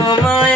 tomorrow.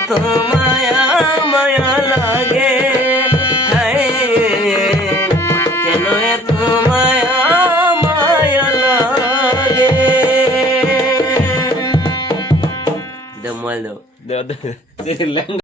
এত মায়া মায়া লাগে কেন এত মায়া মায়া লাগে? দেও মোবাইল দেও। দেও